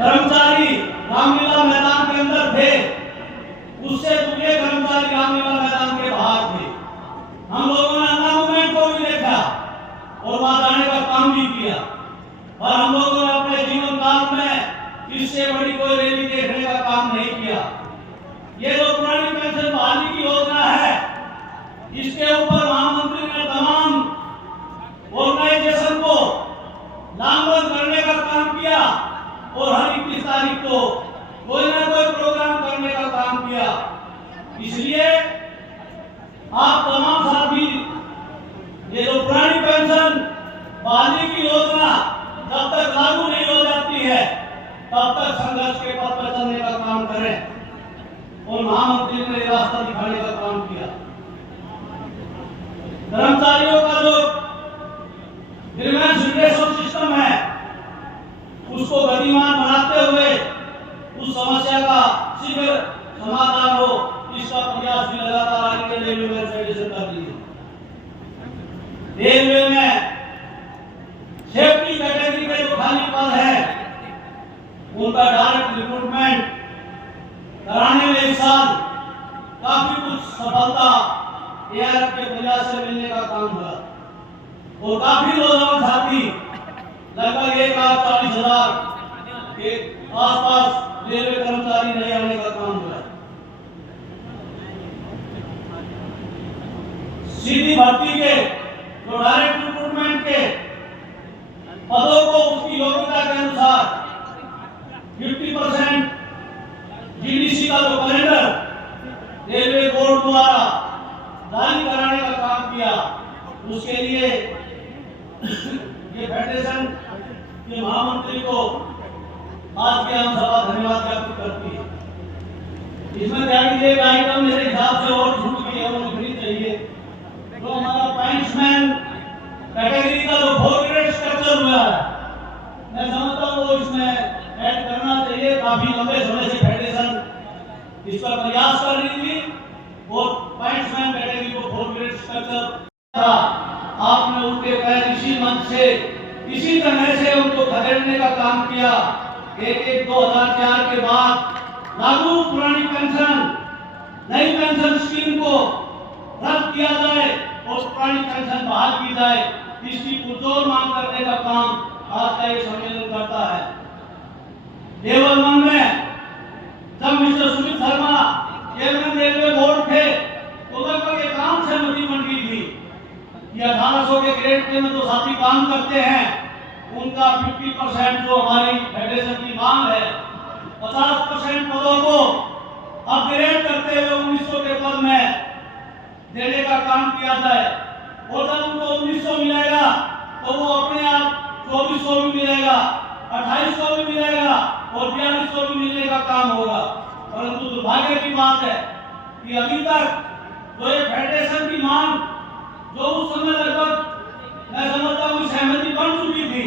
कर्मचारी रामलीला मैदान के अंदर थे, उससे दूसरे कर्मचारी रामलीला मैदान के बाहर थे। हम लोगों ने अन्ना मूवमेंट को भी देखा और वहां जाने का काम भी किया, और हम लोगों ने अपने जीवन काल में इससे बड़ी कोई रैली देखने का काम नहीं किया। ये जो पुरानी पेंशन बहाली की योजना है, इसके ऊपर महामंत्री ने तमाम ऑर्गेनाइजेशन को लामबंद करने का काम किया और हर 21 तारीख को कोई ना कोई प्रोग्राम करने का काम किया। इसलिए आप तमाम साथी, ये जो पुरानी पेंशन बहाली की योजना जब तक लागू नहीं हो जाती है, तब तक संघर्ष के पथ पर चलने का काम करें, और महामंत्री ने रास्ता दिखाने का काम किया। कर्मचारियों का जो ग्रीवेंस रिड्रेसल सिस्टम है, उसको गतिमान बनाते हुए उस समस्या का शीघ्र समाधान हो, इसका प्रयास भी लगातार आगे रेलवे में फेडरेशन कर रही है। रेलवे में सेफ्टी कैटेगरी में जो खाली पद है, उनका डायरेक्ट रिक्रूटमेंट कराने में इस साल काफी कुछ सफलता एआरएफ के प्रयास से मिलने का काम हुआ, और काफी नौजवान साथी लगभग 1,40,000 के आसपास रेलवे कर्मचारी नए आने का काम हुआ। सीधी भर्ती के जो डायरेक्ट रिक्रूटमेंट के पदों को उसकी योग्यता के अनुसार 50% जीडीसी का जो कैलेंडर रेलवे बोर्ड द्वारा जारी कराने का काम किया, उसके लिए ये फेडरेशन के महामंत्री को आज के हम सभा धन्यवाद ज्ञापित करती है। इसमें त्यागी एक आइटम मेरे हिसाब से और छूट गई है, वो लिखनी चाहिए। तो हमारा पैंट्समैन कैटेगरी का जो 4 ग्रेड स्ट्रक्चर हुआ है, मैं समझता हूँ वो इसमें ऐड करना चाहिए। काफी लंबे समय से फेडरेशन इस पर प्रयास कर रही थी, और पैंट्समैन कैटेगरी को 4 ग्रेड स्ट्रक्चर था। आपने उनके पैर इसी मंच से इसी तरह से उनको खदेड़ने का काम किया। 2004 के बाद लागू पुरानी पेंशन नई पेंशन स्कीम को रद्द किया जाए और पुरानी पेंशन बहाल की जाए, इसकी पुरजोर मांग करने का काम आज का ये सम्मेलन करता है। लेवल 1 में जब mister Sumit Sharma chairman railway board थे, तो लगभग एक आम सहमति बन गई थी कि 1800 के ग्रेड पे में जो साथी काम करते हैं, उनका 50% जो हमारी फेडरेशन की मांग है, 50% पदों को अपग्रेड करते हुए 1900 के पद में देने का काम किया जाए। और जब उनको 1900 मिलेगा तो वो अपने आप 2400 भी मिलेगा, 2800 भी मिलेगा और 4200 भी मिलने का काम होगा। परंतु दुर्भाग्य की बात है कि अभी तक जो ये फेडरेशन की मांग जो उस समय लगभग मैं समझता हूँ सहमति बन चुकी थी,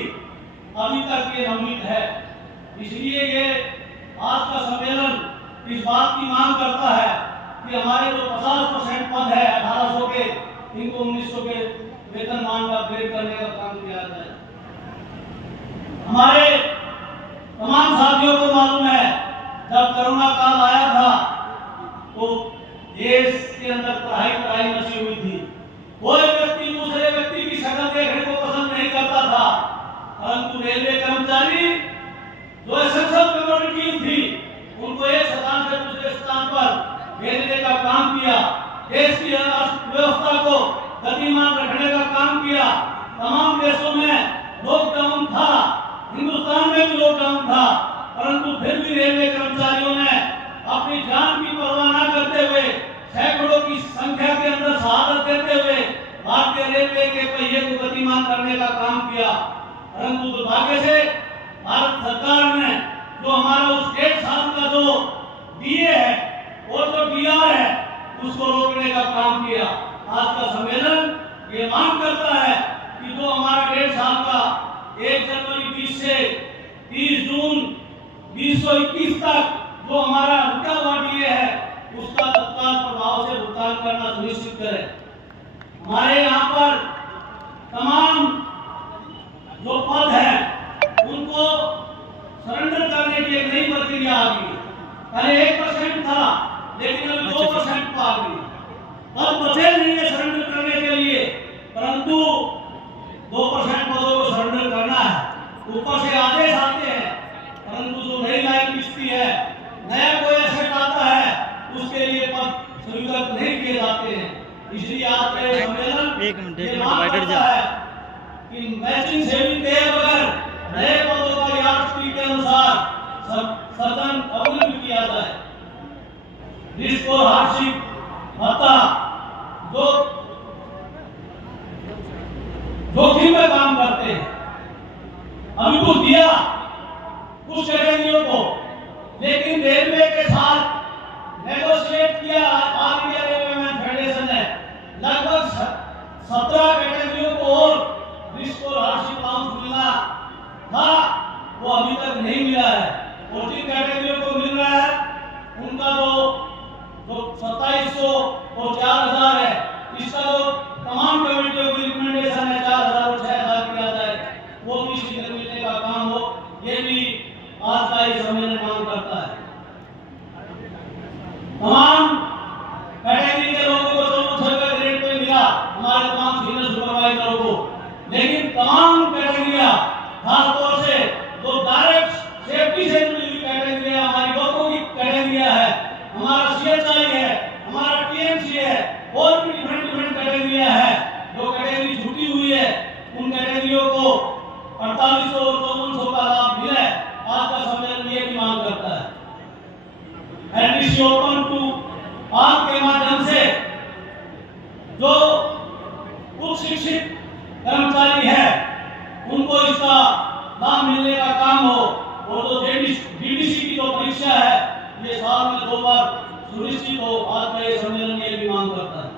अभी तक ये नमित है। इसलिए ये आज का सम्मेलन इस बात की मांग करता है कि हमारे जो 50% पद है 1800 के, इनको 1900 के वेतनमान का अपग्रेड करने का काम किया जाए। हमारे तमाम साथियों को मालूम है, जब कोरोना काल आया था तो देश के अंदर पढ़ाई मची हुई थी। कोई व्यक्ति दूसरे व्यक्ति की शक्ल देखने को पसंद नहीं करता था, परंतु रेलवे कर्मचारी जो एसेंशियल कम्युनिटी थी, उनको एक स्थान से दूसरे स्थान पर भेजने का काम किया। देश की अर्थव्यवस्था को गतिमान रखने का काम किया। तमाम देशों में लॉकडाउन था, हिंदुस्तान में भी लॉकडाउन था, परंतु फिर भी रेलवे कर्मचारियों ने अपनी जान की परवाह न करते हुए, सैकड़ों की संख्या के अंदर शहादत देते हुए भारतीय रेलवे के पहिए को गतिमान करने का काम किया। परंतु दुर्भाग्य से भारत सरकार ने जो हमारा उस 1.5 साल का जो डीए है और जो डीआर है, उसको रोकने का काम किया। आज का सम्मेलन ये मांग करता है कि जो हमारा 1.5 साल का 1 जनवरी 20 से 30 जून 2021 तक जो हमारा रुका हुआ डीए है, उसका तत्काल प्रभाव से भुगतान करना सुनिश्चित करें। हमारे यहाँ पर तमाम जो पद हैं, उनको सरेंडर करने करने की एक नई प्रक्रिया आ गई। पहले 1% था, लेकिन अभी 2% पर आ गई। पद बचे नहीं है सरेंडर करने के लिए, परंतु 2% पदों को सरेंडर करना है। ऊपर से आदेश आते हैं, परंतु जो नई लाइन खिंचती है, नया कोई एसेट आता है, उसके लिए पद स्वीकृत नहीं किए जाते हैं। इसलिए आज के सम्मेलन ये मांग करता है कि मैचिंग सेविंग के बगैर नए पदों का यार्डस्टिक के अनुसार सदन अवरुद्ध किया जाए, जिसको वार्षिक भत्ता जो जोखिम में काम करते हैं, अभी कुछ दिया कुछ कैटेगरियों को, लेकिन रेलवे के साथ नेगोशिएट किया ऑल इंडिया रेलवे फेडरेशन ने लगभग 17 कैटेगरियों को और जिसको राशि अलाउंस मिलना था वो अभी तक नहीं मिला है। और जिन कैटेगरियों को मिल रहा है उनका जो 2700 और 4000 है, इसका जो तमाम कमेटियों की रिकमेंडेशन है 4000 और 6000 किया जाए, वो भी शीघ्र मिलने का काम हो, ये भी आज का ये सम्मेलन मांग करता है। तमाम कैटेगरी के लोगों को 1400 ग्रेड पे मिला, हमारे तमाम सीनियर सुपरवाइजरों को, लेकिन तमाम कैटेगरियां खासतौर से जो डायरेक्ट सेफ्टी से जुड़ी हुई कैटेगरियां, हमारी लोगों की कैटेगरियां है, हमारा सीएचआई है, हमारा टीएमसी है, और भी डिफरेंट कैटेगरियां है, जो कैटेगरी छूटी हुई है, उन कैटेगरियों को 4800 और 5400 का लाभ मिले। आज का सम्मेलन ये भी मांग करता है। एनडीसी ओपन टू ऑल के माध्यम से जो उच्च शिक्षित कर्मचारी है उनको इसका लाभ मिलने का काम हो, और जो डीडीसी की जो परीक्षा है ये साल में 2 बार सुनिश्चित हो। आज का ये सम्मेलन ये भी मांग करता है।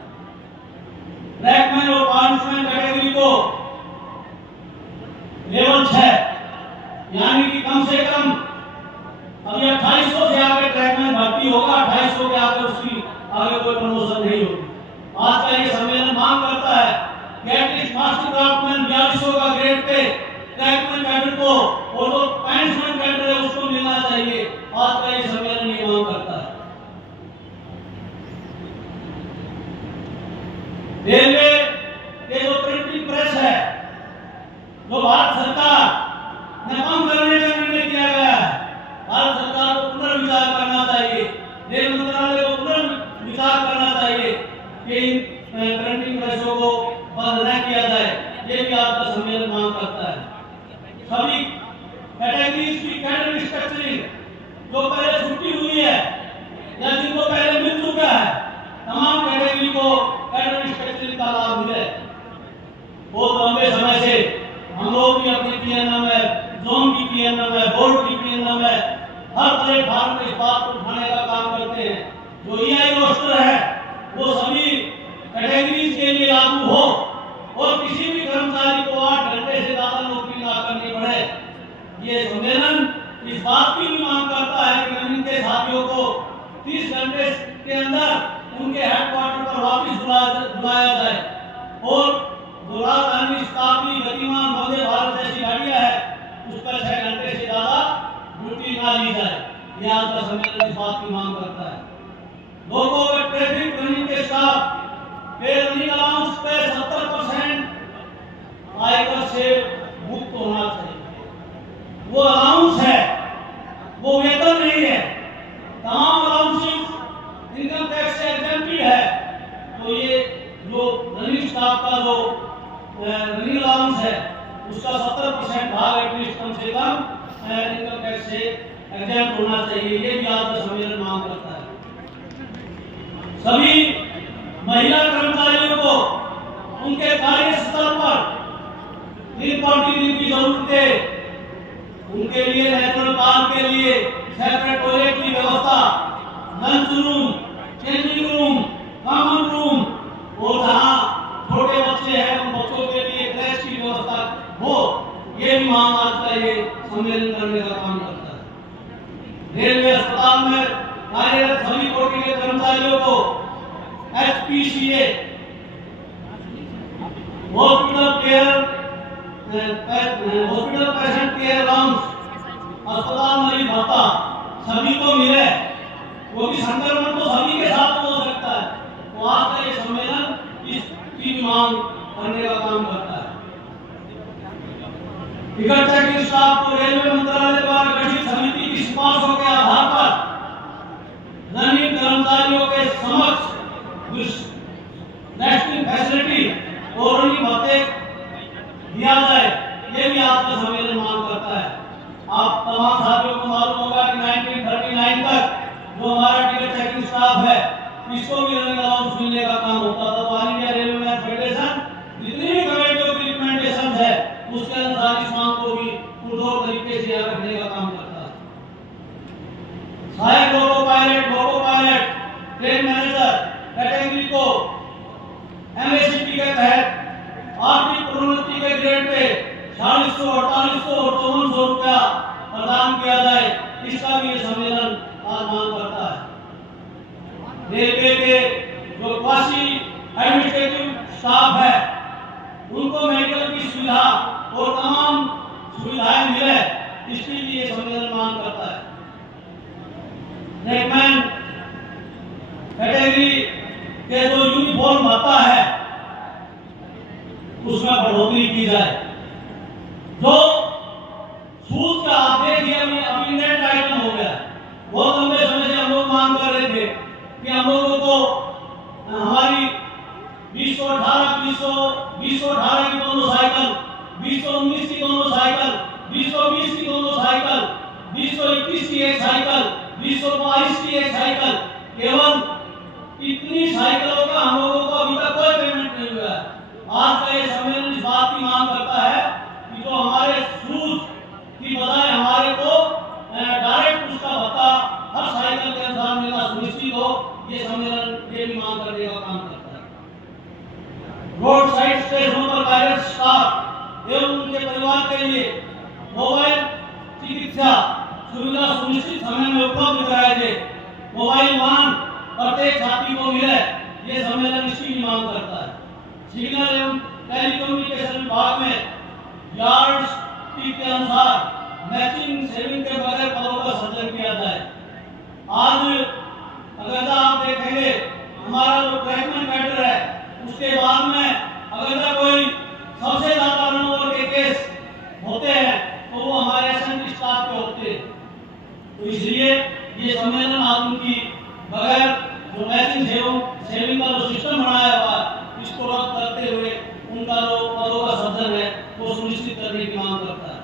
ट्रैकमैन और पार्टिसमेंट कैटेगरी को लेवल 6 यानी कि कम से कम अभी 2800 से आगे ट्रैकमैन भर्ती होगा, 2800 के आगे उसकी आगे कोई प्रमोशन नहीं होगी। आज का ये सम्मेलन मांग करता है कि एटलीस्ट मास्टर क्राफ्टमैन 4200 का ग्रेड पे ट्रैकमैन कैडर को और जो पैंसमैन कैडर है उसको मिलना चाहिए। आज का ये सम्मेलन ये मांग करता है। रेलवे के जो प्रिंटिंग प्रेस है, जो भारत सरकार ने बंद करने का निर्णय किया गया है, भारत सरकार को पुनर्विचार करना चाहिए, रेल मंत्रालय को पुनर्विचार करना चाहिए कि प्रिंटिंग प्रेसों को बंद न किया जाए। ये भी आपका सम्मेलन मांग करता है। सभी कैटेगरीज की कैडर स्ट्रक्चरिंग जो पहले छुट्टी हुई है या जिनको पहले मिल चुका है, तमाम कैटेगरी को कैडर स्ट्रक्चरिंग का लाभ मिले। बहुत लंबे समय से हम लोग भी अपनी पीएनएम है, जोन की पीएनएम है, बोर्ड की पीएनएम है, हर प्लेटफॉर्म पर इस बात को उठाने का काम करते हैं। जो ईआई रोस्टर है वो सभी कैटेगरीज के लिए लागू हो और किसी भी कर्मचारी को 8 घंटे से ज्यादा नौकरी ना करनी पड़े। ये सम्मेलन इस बात की भी मांग करता है कि इनके साथियों को 30 घंटे के अंदर उनके हेडक्वार्टर पर वापस बुलाया जाए, और जो राजधानी शताब्दी गतिमान वंदे भारत जैसी गाड़ियां है उस पर 6 घंटे से ज्यादा ड्यूटी ना ली जाए। यह आज का सम्मेलन इस बात की मांग करता है। लोगों के ट्रैफिक रनिंग के स्टाफ पे रनिंग अलाउंस पे 70% आयकर से मुक्त होना चाहिए। वो अलाउंस है, वो वेतन नहीं है। तमाम अलाउंसेस इनकम टैक्स से एग्जेम्प्टेड है। तो ये जो रनिंग स्टाफ का जो रनिंग अलाउंस है उसका 70% भाग एटलीस्ट कम से कम इनकम टैक्स से एग्जेम्प्ट होना चाहिए। ये भी आज का सम्मेलन मांग करता है। सभी महिला कर्मचारियों को उनके कार्यस्थल पर रिपोर्टिंग की जरूरत है। उनके लिए नेचुरल पार्क के लिए सेपरेट टॉयलेट की व्यवस्था, lunch room, changing room, common room, और जहाँ छोटे बच्चे हैं उन बच्चों के लिए क्रैश की व्यवस्था हो। ये भी मांग आज का ये सम्मेलन करने का काम करता है। रेलवे अस्पताल में कार्यरत सभी कोटि के कर्मचारियों को HPCA hospital patient care allowance अस्पताल मरीज भत्ता सभी को मिले, क्योंकि संक्रमण तो सभी के साथ हो सकता है। तो आज का ये सम्मेलन इसकी मांग करने का काम करता है। टिकट चेकिंग स्टाफ को रेलवे मंत्रालय द्वारा गठित समिति की सिफारिशों के आधार पर रनिंग कर्मचारियों के समक्ष नेशनल फैसिलिटी और रनिंग भत्ते दिया जाए, ये भी आपका सम्मेलन मांग करता है। आप तमाम साथियों को मालूम होगा कि 1939 तक जो हमारा टिकट चेकिंग स्टाफ है, इसको भी रनिंग अलाउंस मिलने का काम होता था। तो ऑल इंडिया रेलवे फेडरेशन जितनी भी कमेटियों की रिकमेंडेशन है, उसके अनुसार इस मांग को भी पुरजोर तरीके से याद रखने का काम करता है। सहायक loco pilot, train manager category को एमएससीपी के तहत आर्थिक प्रोन्नति के ग्रेड पे 4600, 4800 और 5400 रुपया प्रदान किया जाए, इसका भी ये सम्मेलन आज मांग करता है। रेलवे के जो क्वासी एडमिनिस्ट्रेटिव स्टाफ है, उनको मेडिकल की सुविधा और तमाम सुविधाएं मिले, इसकी भी ये सम्मेलन मांग करता है। नेकमैन कैटेगरी के जो यूनिफॉर्म भत्ता है, उसमें बढ़ोतरी की जाए। जो सूद का आदेश अभी नेट आइटम हो गया, बहुत लंबे समय से हम लोग मांग कर रहे थे कि हम लोगों को हमारी 2018 की दोनों साइकिल, 2019 की दोनों साइकिल, 2020 की दोनों साइकिल, 2021 की एक साइकिल, 2022 की एक साइकिल, केवल इतनी साइकिलों का हम लोगों को अभी तक कोई पेमेंट नहीं हुआ है। आज का ये सम्मेलन इस बात की मांग करता है कि जो हमारे सूद की बजाय हमारे को डायरेक्ट उसका भत्ता हर साइकिल के अनुसार मिलना सुनिश्चित हो, ये सम्मेलन ये भी मांग करने का काम करता है। रोड साइड स्टेशनों पर कार्यरत स्टाफ एवं उनके परिवार के लिए मोबाइल चिकित्सा सुविधा सुनिश्चित समय में उपलब्ध कराए जाए, मोबाइल वाहन प्रत्येक छात्री को मिले, ये सम्मेलन इसकी भी मांग करता है। सिग्नल एवं टेलीकम्युनिकेशन विभाग में यार्ड स्टिक के अनुसार मैचिंग सेविंग के बगैर पदों का सृजन किया जाए। आज अगर आप देखेंगे हमारा जो ट्रैकमेंट मैटर है, उसके बाद में अगर कोई सबसे ज्यादा रनओवर के केस होते हैं तो वो हमारे एसएनटी स्टाफ के होते हैं। तो इसलिए ये सम्मेलन आज उनकी बगैर जो मैचिंग सेविंग का जो सिस्टम बनाया हुआ है, इसको रद्द करते हुए उनका जो पदों का सृजन है वो सुनिश्चित करने की मांग करता है।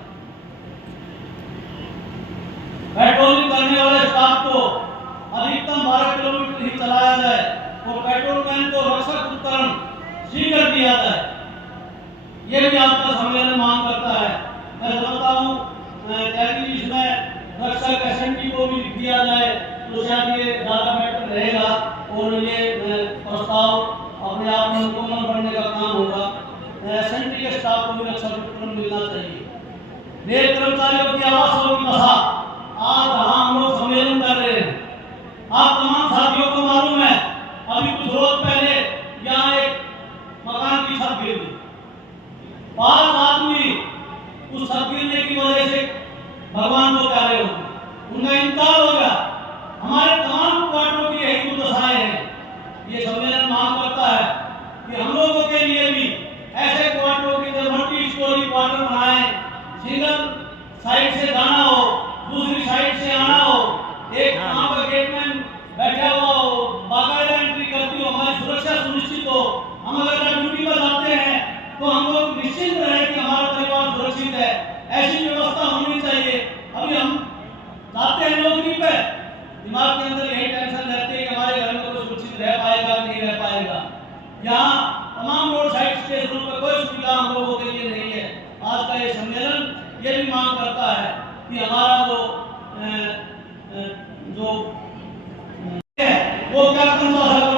पेट्रोलिंग करने वाले स्टाफ को अधिकतम 12 किलोमीटर ही चलाया जाए और पेट्रोल मैन को रक्षक उपकरण शीघ्र दिया जाए, ये भी आपका सम्मेलन मांग करता है। मैं समझता हूँ कि इसमें रक्षक एसएनटी को भी लिख दिया जाए तो शायद ये ज्यादा बेटर रहेगा और ये प्रस्ताव अपने आप में मुकम्मल बनने का काम होगा। एसएनटी के स्टाफ को भी रक्षक उपकरण मिलना चाहिए। रेल कर्मचारियों की आवासों की दशा आज हम लोग सम्मेलन कर रहे हैं। आप तमाम साथियों को मालूम है, अभी कुछ रोज पहले यहाँ एक मकान की छत गिर गई, 5 आदमी उस छत गिरने की वजह से भगवान को प्यारे हो गए, उनका इंतकाल हो गया। हमारे तमाम क्वार्टरों की यही दुर्दशाएं हैं। ये सम्मेलन मांग करता है कि हम लोगों के लिए भी ऐसे क्वार्टरों की जो मल्टी स्टोरी क्वार्टर बनाए, सिंगल साइड से जाना हो, दूसरी साइड से आना हो, एक वहां पर गेटमैन बैठा हुआ हो, बाकायदा एंट्री करती हो, हमारी सुरक्षा सुनिश्चित हो। हम अगर ड्यूटी पर जाते हैं तो हम लोग निश्चिंत रहे कि हमारा परिवार सुरक्षित है, ऐसी व्यवस्था होनी चाहिए। अभी हम जाते हैं नौकरी पे, दिमाग के अंदर यही टेंशन रहती है कि हमारे घर में कोई सुरक्षित रह पाएगा नहीं रह पाएगा। यहाँ तमाम रोड साइड स्टेशनों पर कोई सुविधा हम लोगों के लिए नहीं है। आज का ये सम्मेलन ये भी मांग करता है कि हमारा जो वो क्या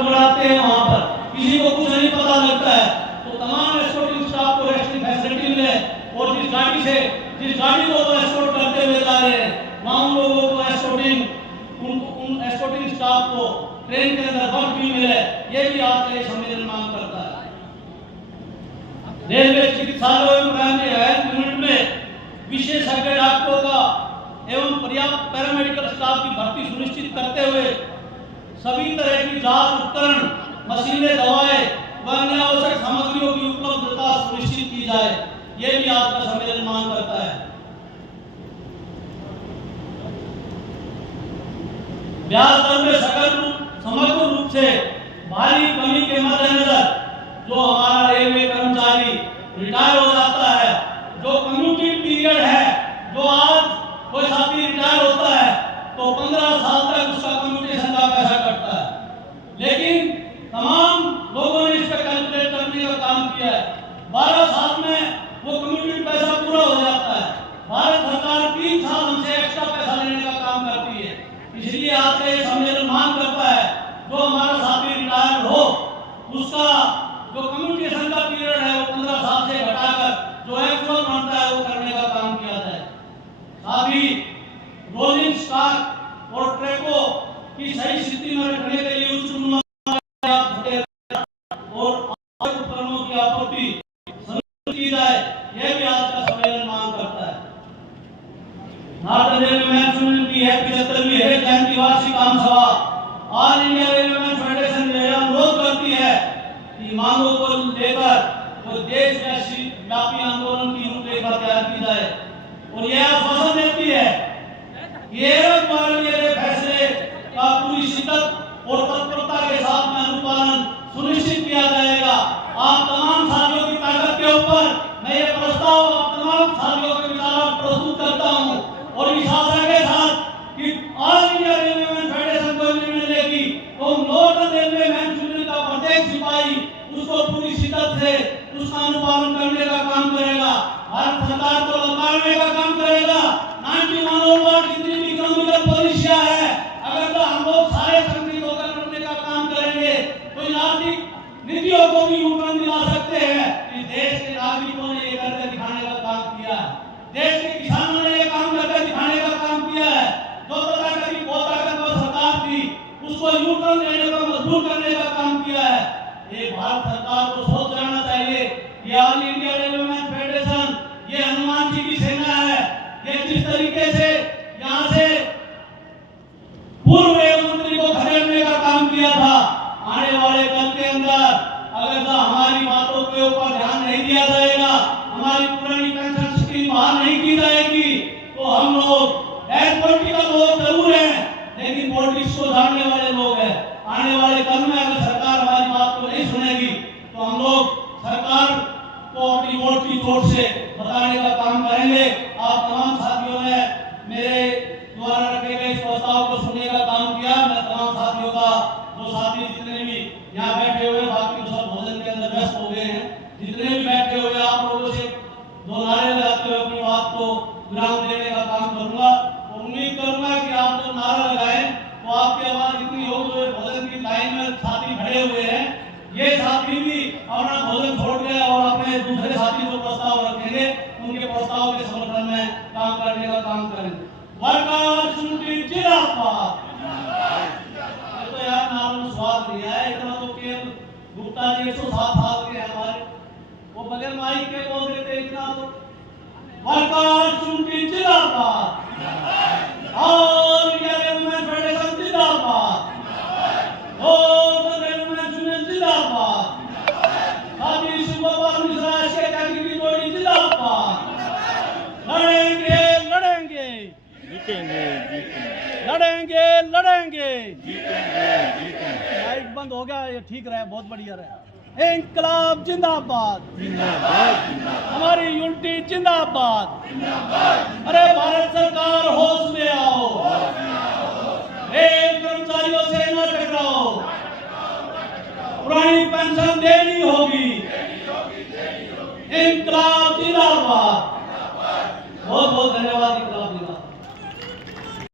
बढ़ाते हैं वहाँ पर, किसी को कुछ नहीं पता लगता है। तो तमाम एस्कोर्टिंग स्टाफ को रेस्टिंग फैसिलिटी मिले और जिस गाड़ी को वो एस्कोर्ट करते हुए जा रहे हैं, वहाँ उन लोगों को उन एस्कोर्टिंग स्टाफ को ट्रेन के अंदर बर्थ भी मिले, ये भी आज का सम्मेलन मांग करता है। रेलवे चिकित्सालयों एवं प्राइमरी हेल्थ यूनिट में विशेषज्ञ डॉक्टरों का एवं पैरामेडिकल स्टाफ की भर्ती सुनिश्चित करते हुए सभी तरह की जांच उपकरण, मशीनें, दवाएं व अन्य आवश्यक सामग्रियों की उपलब्धता सुनिश्चित की जाए। ये भी आज का सम्मेलन मांग करता है। ब्याज दर में समग्र रूप से भारी कमी के मद्देनजर जो हमारा रेलवे कर्मचारी रिटायर हो जाता है, जो कम्यूटिव पीरियड है, जो आज कोई साथी रिटायर होता है तो 15 साल तक उसका कम्यूटेशन का पैसा कटता है, लेकिन तमाम लोगों ने इस पर कैलकुलेट करने का काम किया है। 12 साल में वो कम्यूटेड पैसा पूरा हो जाता है। भारत सरकार 3 साल हमसे एक्स्ट्रा पैसा लेने का काम करती है। इसलिए आज का ये सम्मेलन मांग करता है जो हमारा साथी रिटायर हो उसका जो कम्यूटेशन का पीरियड है वो 15 साल से घटाकर जो एक्चुअल बनता है वो करने का काम किया जाए। साथ ही रोलिंग स्टॉक और ट्रैकों की सही स्थिति में रखने के लिए उच्च गुणवत्ता और उपकरणों की आपूर्ति सुनिश्चित की जाए। यह भी आज का सम्मेलन मांग करता है। नॉर्थ रेलवे मैनेजमेंट की 75वीं जयंती वार्षिक आम सभा ऑल इंडिया रेलवे फेडरेशन अनुरोध करती है कि मांगों को लेकर वो देशव्यापी आंदोलन की रूपरेखा तैयार की जाए और यह आश्वासन देती है कि ये फैसले का पूरी शिद्दत और तत्परता के साथ में अनुपालन सुनिश्चित किया जाएगा। आप तमाम साथियों की ताकत के ऊपर मैं ये प्रस्ताव तमाम साथियों के विचार प्रस्तुत करता हूँ और इस आशा के साथ कि ऑल इंडिया रेलवे फेडरेशन को निर्णय लेगी तो नॉर्थ रेलवे मैनेजमेंट का प्रत्येक सिपाही उसको पूरी शिद्दत से उसका अनुपालन करने का काम करेगा। भारत सरकार को ललकारने का काम करेगा। 91 जितनी भी इकोनॉमिकल पॉलिसियां है, अगर तो हम लोग सारे संगठित होकर करने का काम करेंगे तो इन आर्थिक नीतियों को भी ऊपर दिला सकते हैं। इस देश के नागरिकों ने ये करके दिखाने का काम किया है। देश के किसानों ने ये काम करके दिखाने का काम किया है। जो तथाकथित ताकतवर सरकार थी उसको यूटर्न लेने पर मजबूर करने का काम किया है। ये भारत सरकार को सोच लेना चाहिए कि ऑल इंडिया रेलवे फेडरेशन ये हनुमान जी की सेना है। ये जिस तरीके से यहाँ से पूर्व रेल मंत्री को खदेड़ने का काम किया था, आने वाले कल के अंदर अगर हमारी बातों के ऊपर ध्यान नहीं दिया जाएगा, हमारी पुरानी पेंशन स्कीम बहाल नहीं की जाएगी तो हम लोग पॉलिटिकल लोग जरूर हैं लेकिन पॉलिटिक्स को जानने वाले लोग हैं। आने वाले कल में अगर सरकार हमारी बात को नहीं सुनेगी तो हम लोग सरकार को अपनी वोट की चोट से बताने का काम करेंगे। आप तमाम साथियों ने मेरे द्वारा रखे गए इस प्रस्ताव को सुनने का काम किया। मैं तमाम साथियों का जो साथी जितने भी यहाँ बैठे हुए बाकी सब भोजन के अंदर व्यस्त हो गए हैं, जितने भी बैठे हुए आप लोगों से 2 नारे लगाते हुए अपनी बात को विराम देने का काम करूंगा और उम्मीद करूंगा कि आप जब नारा लगाएं तो आपकी आवाज इतनी हो जो भोजन की लाइन में साथी खड़े हुए हैं ये साथी भी अपना भोजन छोड़ के और अपने दूसरे साथी जो प्रस्ताव रखेंगे उनके प्रस्ताव के समर्थन में काम करने का काम करेंगे। वर्कर्स यूनिटी जिंदाबाद। तो यार नाम स्वाद नहीं है इतना तो केवल गुप्ता जी 107 साल के हमारे वो बगैर माइक के बोल देते इतना तो। वर्कर्स यूनिटी जिंदाबाद। ऑल इंडिया रेलवे फेडरेशन जिंदाबाद। लड़ेंगे लाइट बंद हो गया, ये ठीक रहा, बहुत बढ़िया रहा। इंकलाब जिंदाबाद, हमारी यूनिटी जिंदाबाद। अरे भारत सरकार होश में आओ, रेल कर्मचारियों से न टकराओ, पुरानी पेंशन दे